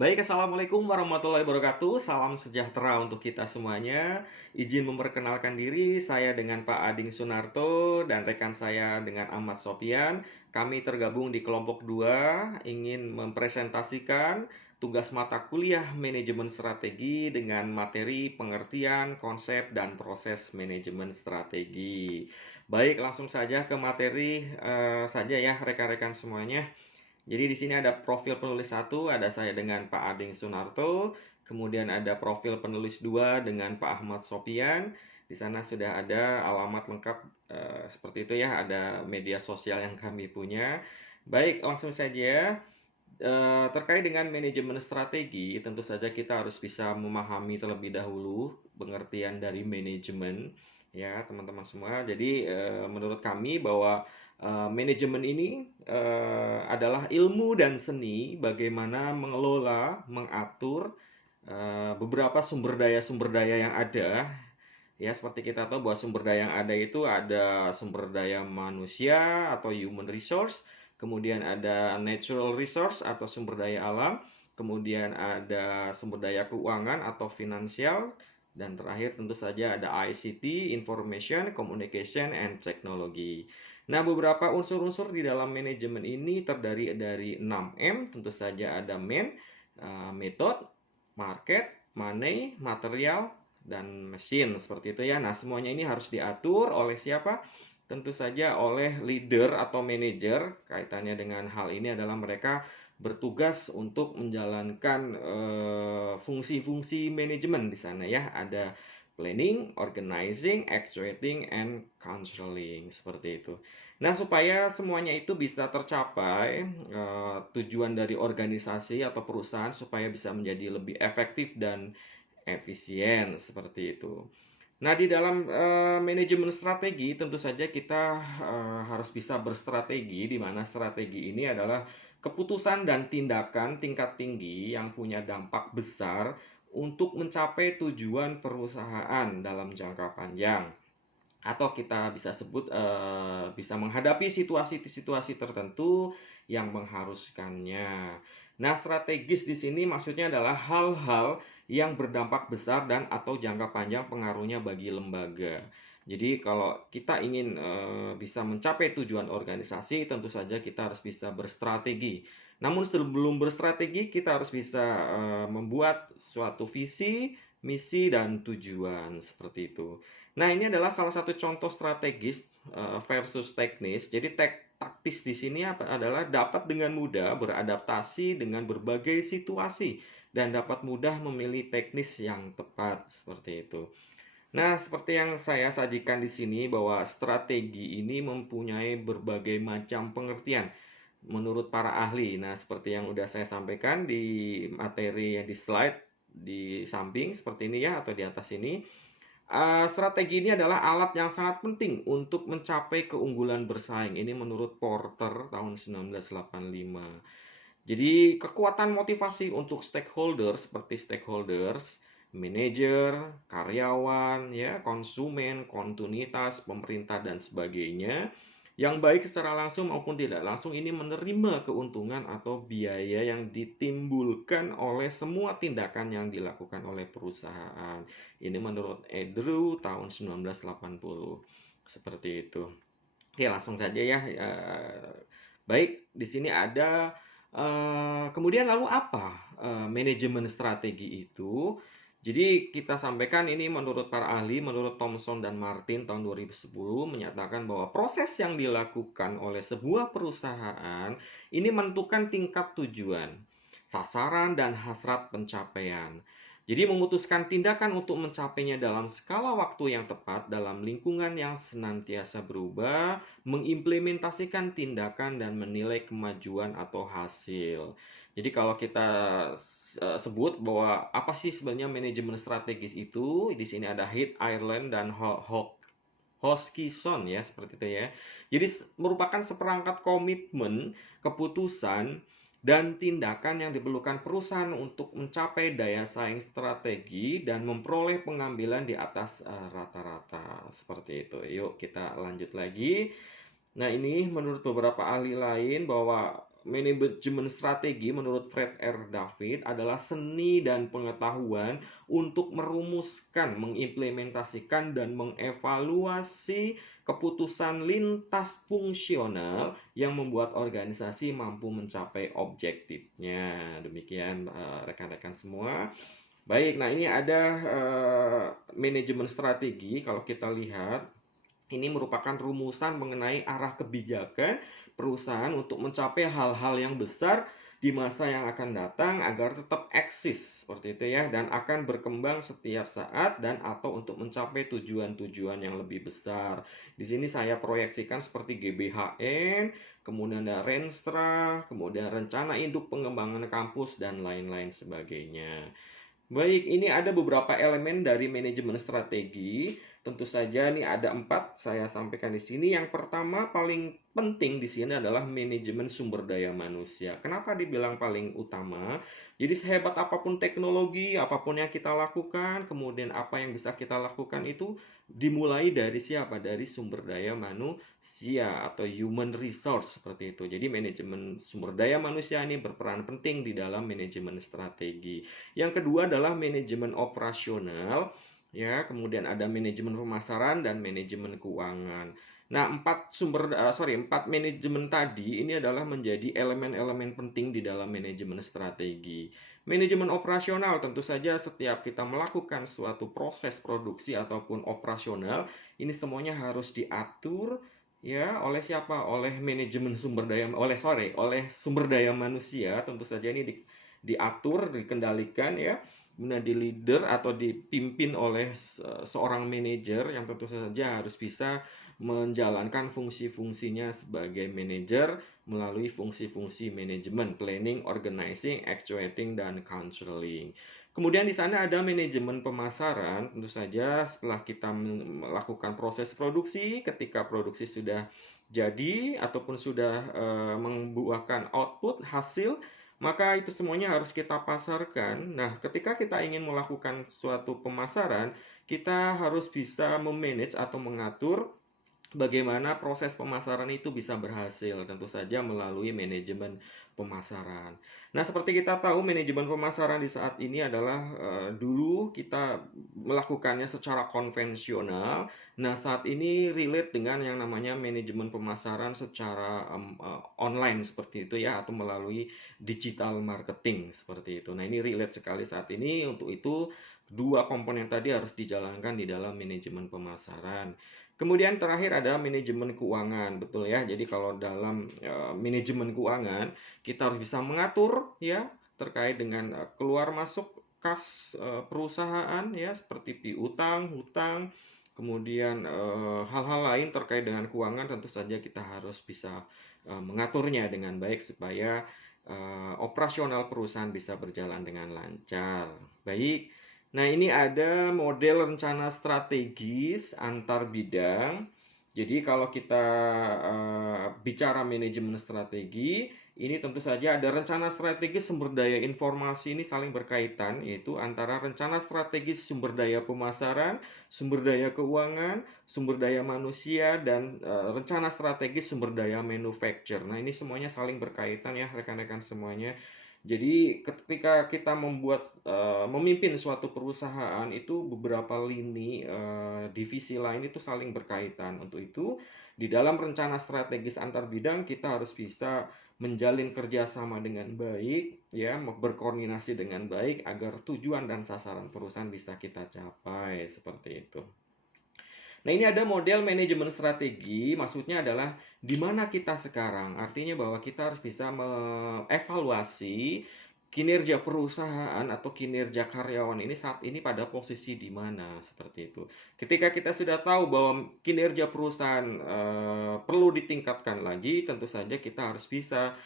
Baik, Assalamualaikum warahmatullahi wabarakatuh. Salam sejahtera untuk kita semuanya. Izin memperkenalkan diri, saya dengan Pak Ading Sunarto dan rekan saya dengan Ahmad Sopian. Kami tergabung di kelompok 2, ingin mempresentasikan tugas mata kuliah manajemen strategi dengan materi pengertian, konsep, dan proses manajemen strategi. Baik, langsung saja ke materi saja ya rekan-rekan semuanya. Jadi di sini ada profil penulis 1, ada saya dengan Pak Ading Sunarto, kemudian ada profil penulis 2 dengan Pak Ahmad Sopian. Di sana sudah ada alamat lengkap seperti itu ya, ada media sosial yang kami punya. Baik, langsung saja. Terkait dengan manajemen strategi, tentu saja kita harus bisa memahami terlebih dahulu pengertian dari manajemen, ya teman-teman semua. Jadi menurut kami bahwa manajemen ini adalah ilmu dan seni bagaimana mengelola, mengatur beberapa sumber daya yang ada. Ya, seperti kita tahu bahwa sumber daya yang ada itu ada sumber daya manusia atau human resource, kemudian ada natural resource atau sumber daya alam, kemudian ada sumber daya keuangan atau finansial, dan terakhir tentu saja ada ICT, Information, Communication, and Technology. Nah, beberapa unsur-unsur di dalam manajemen ini terdiri dari 6M, tentu saja ada man, method, market, money, material, dan mesin seperti itu ya. Nah, semuanya ini harus diatur oleh siapa? Tentu saja oleh leader atau manajer. Kaitannya dengan hal ini adalah mereka bertugas untuk menjalankan fungsi-fungsi manajemen di sana ya. Ada planning, organizing, actuating, and controlling seperti itu. Nah, supaya semuanya itu bisa tercapai, tujuan dari organisasi atau perusahaan supaya bisa menjadi lebih efektif dan efisien seperti itu. Nah, di dalam manajemen strategi tentu saja kita harus bisa berstrategi, di mana strategi ini adalah keputusan dan tindakan tingkat tinggi yang punya dampak besar untuk mencapai tujuan perusahaan dalam jangka panjang. Atau kita bisa sebut bisa menghadapi situasi-situasi tertentu yang mengharuskannya. Nah, strategis di sini maksudnya adalah hal-hal yang berdampak besar dan atau jangka panjang pengaruhnya bagi lembaga. Jadi kalau kita ingin bisa mencapai tujuan organisasi, tentu saja kita harus bisa berstrategi. Namun sebelum berstrategi, kita harus bisa membuat suatu visi, misi, dan tujuan seperti itu. Nah, ini adalah salah satu contoh strategis versus teknis. Jadi taktis di sini adalah dapat dengan mudah beradaptasi dengan berbagai situasi dan dapat mudah memilih teknis yang tepat seperti itu. Nah, seperti yang saya sajikan di sini bahwa strategi ini mempunyai berbagai macam pengertian menurut para ahli. Nah, seperti yang sudah saya sampaikan di materi yang di slide di samping seperti ini ya atau di atas ini. Strategi ini adalah alat yang sangat penting untuk mencapai keunggulan bersaing. Ini menurut Porter tahun 1985. Jadi kekuatan motivasi untuk stakeholders seperti stakeholders, manajer, karyawan, ya, konsumen, kontinuitas, pemerintah dan sebagainya yang baik secara langsung maupun tidak langsung ini menerima keuntungan atau biaya yang ditimbulkan oleh semua tindakan yang dilakukan oleh perusahaan. Ini menurut Andrew tahun 1980. Seperti itu. Oke, langsung saja ya. Baik, di sini ada kemudian lalu apa manajemen strategi itu? Jadi kita sampaikan ini menurut para ahli, menurut Thomson dan Martin tahun 2010 menyatakan bahwa proses yang dilakukan oleh sebuah perusahaan ini menentukan tingkat tujuan, sasaran dan hasrat pencapaian. Jadi memutuskan tindakan untuk mencapainya dalam skala waktu yang tepat dalam lingkungan yang senantiasa berubah, mengimplementasikan tindakan dan menilai kemajuan atau hasil. Jadi kalau kita sebut bahwa apa sih sebenarnya manajemen strategis itu, di sini ada Heath, Ireland dan Hoskinson ya seperti itu ya. Jadi merupakan seperangkat komitmen, keputusan dan tindakan yang diperlukan perusahaan untuk mencapai daya saing strategi dan memperoleh pengambilan di atas rata-rata seperti itu. Yuk kita lanjut lagi. Nah, ini menurut beberapa ahli lain bahwa manajemen strategi menurut Fred R. David adalah seni dan pengetahuan untuk merumuskan, mengimplementasikan, dan mengevaluasi keputusan lintas fungsional yang membuat organisasi mampu mencapai objektifnya. Demikian rekan-rekan semua. Baik, nah ini ada manajemen strategi. Kalau kita lihat, ini merupakan rumusan mengenai arah kebijakan perusahaan untuk mencapai hal-hal yang besar di masa yang akan datang agar tetap eksis seperti itu ya, dan akan berkembang setiap saat dan atau untuk mencapai tujuan-tujuan yang lebih besar. Di sini saya proyeksikan seperti GBHN, kemudian ada Renstra, kemudian rencana induk pengembangan kampus dan lain-lain sebagainya. Baik, ini ada beberapa elemen dari manajemen strategi. Tentu saja ini ada 4 saya sampaikan di sini. Yang pertama paling penting di sini adalah manajemen sumber daya manusia. Kenapa dibilang paling utama? Jadi sehebat apapun teknologi, apapun yang kita lakukan, kemudian apa yang bisa kita lakukan itu dimulai dari siapa? Dari sumber daya manusia atau human resource seperti itu. Jadi manajemen sumber daya manusia ini berperan penting di dalam manajemen strategi. Yang kedua adalah manajemen operasional, ya, kemudian ada manajemen pemasaran dan manajemen keuangan. Nah, empat manajemen tadi ini adalah menjadi elemen-elemen penting di dalam manajemen strategi. Manajemen operasional tentu saja setiap kita melakukan suatu proses produksi ataupun operasional, ini semuanya harus diatur ya oleh siapa? Oleh manajemen sumber daya oleh sumber daya manusia. Tentu saja ini diatur, dikendalikan ya, kemudian di leader atau dipimpin oleh seorang manajer yang tentu saja harus bisa menjalankan fungsi-fungsinya sebagai manajer melalui fungsi-fungsi manajemen, planning, organizing, actuating, dan controlling. Kemudian di sana ada manajemen pemasaran, tentu saja setelah kita melakukan proses produksi, ketika produksi sudah jadi ataupun sudah membuahkan output hasil, maka itu semuanya harus kita pasarkan. Nah, ketika kita ingin melakukan suatu pemasaran, kita harus bisa memanage atau mengatur bagaimana proses pemasaran itu bisa berhasil, tentu saja melalui manajemen pemasaran. Nah, seperti kita tahu manajemen pemasaran di saat ini adalah dulu kita melakukannya secara konvensional. Nah, saat ini relate dengan yang namanya manajemen pemasaran secara online seperti itu ya, atau melalui digital marketing seperti itu. Nah, ini relate sekali saat ini. Untuk itu, dua komponen tadi harus dijalankan di dalam manajemen pemasaran. Kemudian terakhir ada manajemen keuangan, betul ya. Jadi kalau dalam manajemen keuangan kita harus bisa mengatur ya terkait dengan keluar masuk kas perusahaan ya, seperti piutang, hutang, kemudian hal-hal lain terkait dengan keuangan tentu saja kita harus bisa mengaturnya dengan baik supaya operasional perusahaan bisa berjalan dengan lancar. Baik. Nah, ini ada model rencana strategis antar bidang. Jadi kalau kita bicara manajemen strategi, ini tentu saja ada rencana strategis sumber daya informasi, ini saling berkaitan, yaitu antara rencana strategis sumber daya pemasaran, sumber daya keuangan, sumber daya manusia, dan rencana strategis sumber daya manufacture. Nah, ini semuanya saling berkaitan ya rekan-rekan semuanya. Jadi ketika kita memimpin suatu perusahaan itu beberapa lini divisi lain itu saling berkaitan. Untuk itu di dalam rencana strategis antar bidang kita harus bisa menjalin kerjasama dengan baik, ya, berkoordinasi dengan baik agar tujuan dan sasaran perusahaan bisa kita capai seperti itu. Nah, ini ada model manajemen strategi, maksudnya adalah di mana kita sekarang. Artinya bahwa kita harus bisa mengevaluasi kinerja perusahaan atau kinerja karyawan ini saat ini pada posisi di mana, seperti itu. Ketika kita sudah tahu bahwa kinerja perusahaan perlu ditingkatkan lagi, tentu saja kita harus bisa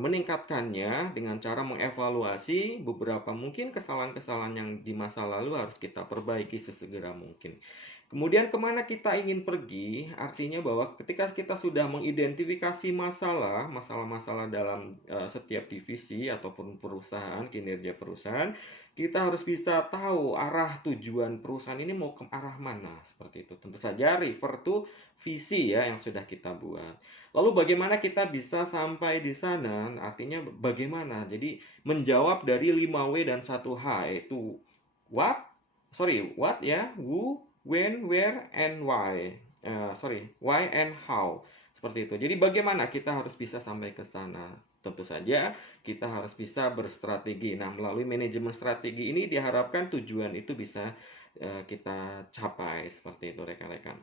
meningkatkannya dengan cara mengevaluasi beberapa mungkin kesalahan-kesalahan yang di masa lalu harus kita perbaiki sesegera mungkin. Kemudian kemana kita ingin pergi, artinya bahwa ketika kita sudah mengidentifikasi masalah-masalah dalam setiap divisi ataupun perusahaan, kinerja perusahaan, kita harus bisa tahu arah tujuan perusahaan ini mau ke arah mana, seperti itu. Tentu saja refer to visi ya yang sudah kita buat. Lalu bagaimana kita bisa sampai di sana? Artinya bagaimana? Jadi menjawab dari 5W dan 1H, yaitu what ya, who, when, where, and why. Why and how. Seperti itu. Jadi bagaimana kita harus bisa sampai ke sana? Tentu saja kita harus bisa berstrategi. Nah, melalui manajemen strategi ini diharapkan tujuan itu bisa kita capai. Seperti itu rekan-rekan.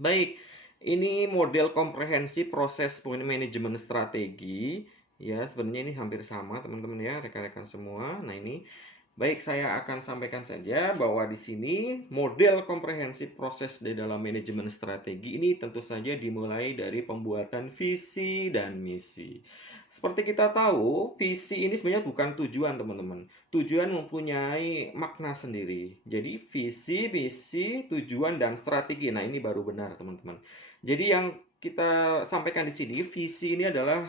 Baik, ini model komprehensif proses manajemen strategi. Ya, sebenarnya ini hampir sama teman-teman ya, rekan-rekan semua. Nah, ini baik, saya akan sampaikan saja bahwa di sini model komprehensif proses di dalam manajemen strategi ini tentu saja dimulai dari pembuatan visi dan misi. Seperti kita tahu, visi ini sebenarnya bukan tujuan, teman-teman. Tujuan mempunyai makna sendiri. Jadi visi, misi, tujuan, dan strategi. Nah, ini baru benar, teman-teman. Jadi yang kita sampaikan di sini, visi ini adalah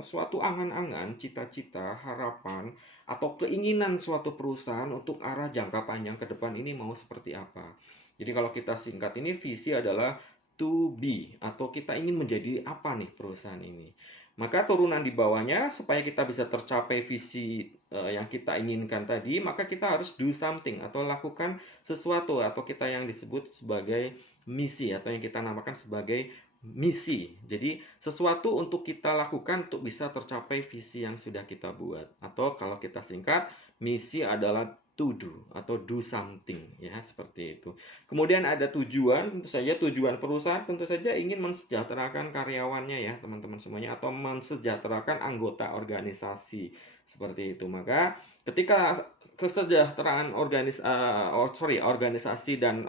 suatu angan-angan, cita-cita, harapan, atau keinginan suatu perusahaan untuk arah jangka panjang ke depan ini mau seperti apa. Jadi kalau kita singkat ini, visi adalah to be, atau kita ingin menjadi apa nih perusahaan ini. Maka turunan di bawahnya, supaya kita bisa tercapai visi yang kita inginkan tadi, maka kita harus do something atau lakukan sesuatu, atau kita yang disebut sebagai misi, atau yang kita namakan sebagai misi. Jadi sesuatu untuk kita lakukan untuk bisa tercapai visi yang sudah kita buat. Atau kalau kita singkat, misi adalah to do atau do something ya, seperti itu. Kemudian ada tujuan, tentu saja tujuan perusahaan tentu saja ingin mensejahterakan karyawannya ya, teman-teman semuanya, atau mensejahterakan anggota organisasi. Seperti itu. Maka ketika kesejahteraan organisasi dan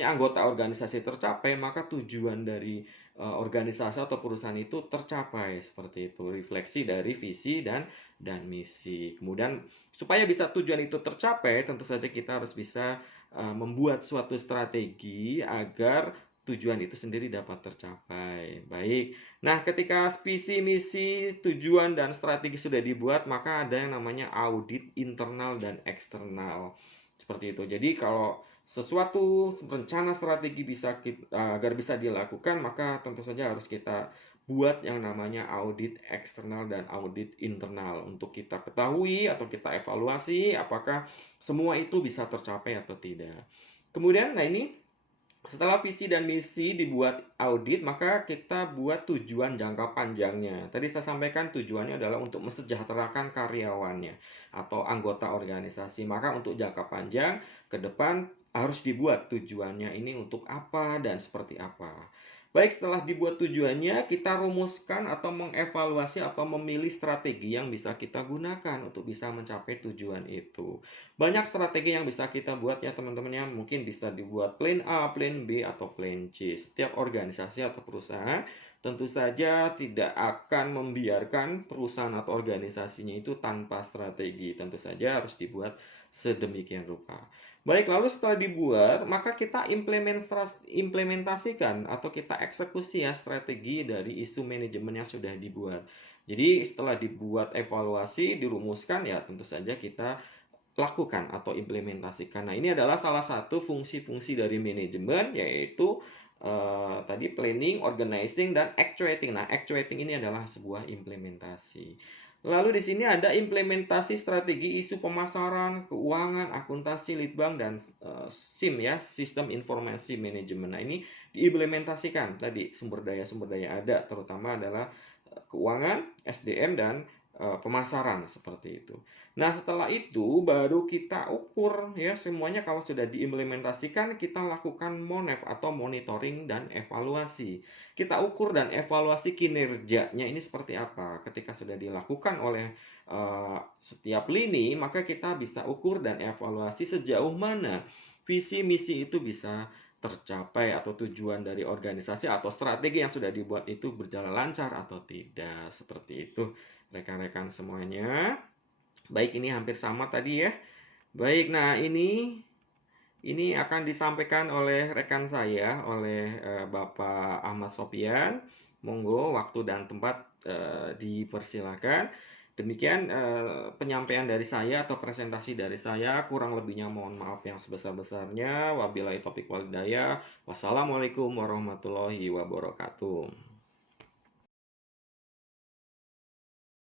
anggota organisasi tercapai, maka tujuan dari organisasi atau perusahaan itu tercapai. Seperti itu, refleksi dari visi dan misi. Kemudian supaya bisa tujuan itu tercapai, tentu saja kita harus bisa membuat suatu strategi agar tujuan itu sendiri dapat tercapai. Baik. Nah, ketika visi, misi, tujuan, dan strategi sudah dibuat, maka ada yang namanya audit internal dan eksternal. Seperti itu. Jadi kalau sesuatu rencana strategi agar bisa dilakukan, maka tentu saja harus kita buat yang namanya audit eksternal dan audit internal untuk kita ketahui atau kita evaluasi apakah semua itu bisa tercapai atau tidak. Kemudian, nah ini setelah visi dan misi dibuat audit, maka kita buat tujuan jangka panjangnya. Tadi saya sampaikan tujuannya adalah untuk mensejahterakan karyawannya atau anggota organisasi. Maka untuk jangka panjang ke depan harus dibuat tujuannya ini untuk apa dan seperti apa. Baik, setelah dibuat tujuannya, kita rumuskan atau mengevaluasi atau memilih strategi yang bisa kita gunakan untuk bisa mencapai tujuan itu. Banyak strategi yang bisa kita buat ya teman-teman ya. Mungkin bisa dibuat plan A, plan B, atau plan C. Setiap organisasi atau perusahaan tentu saja tidak akan membiarkan perusahaan atau organisasinya itu tanpa strategi. Tentu saja harus dibuat sedemikian rupa. Baik, lalu setelah dibuat, maka kita implementasikan atau kita eksekusi ya strategi dari isu manajemen yang sudah dibuat. Jadi setelah dibuat evaluasi, dirumuskan ya tentu saja kita lakukan atau implementasikan. Nah, ini adalah salah satu fungsi-fungsi dari manajemen, yaitu tadi planning, organizing, dan actuating. Nah, actuating ini adalah sebuah implementasi. Lalu di sini ada implementasi strategi isu pemasaran, keuangan, akuntansi, litbang, dan SIM ya, sistem informasi manajemen. Nah, ini diimplementasikan tadi sumber daya ada, terutama adalah keuangan, SDM, dan pemasaran seperti itu. Nah, setelah itu baru kita ukur ya semuanya. Kalau sudah diimplementasikan, kita lakukan monef atau monitoring dan evaluasi. Kita ukur dan evaluasi kinerjanya ini seperti apa. Ketika sudah dilakukan oleh setiap lini, maka kita bisa ukur dan evaluasi sejauh mana visi misi itu bisa tercapai atau tujuan dari organisasi atau strategi yang sudah dibuat itu berjalan lancar atau tidak. Seperti itu rekan-rekan semuanya. Baik, ini hampir sama tadi ya. Baik, nah ini Ini akan disampaikan oleh rekan saya, oleh Bapak Ahmad Sopyan. Monggo waktu dan tempat dipersilakan. Demikian penyampaian dari saya atau presentasi dari saya. Kurang lebihnya mohon maaf yang sebesar-besarnya. Wabillahi taufiq wal hidayah. Wassalamualaikum warahmatullahi wabarakatuh.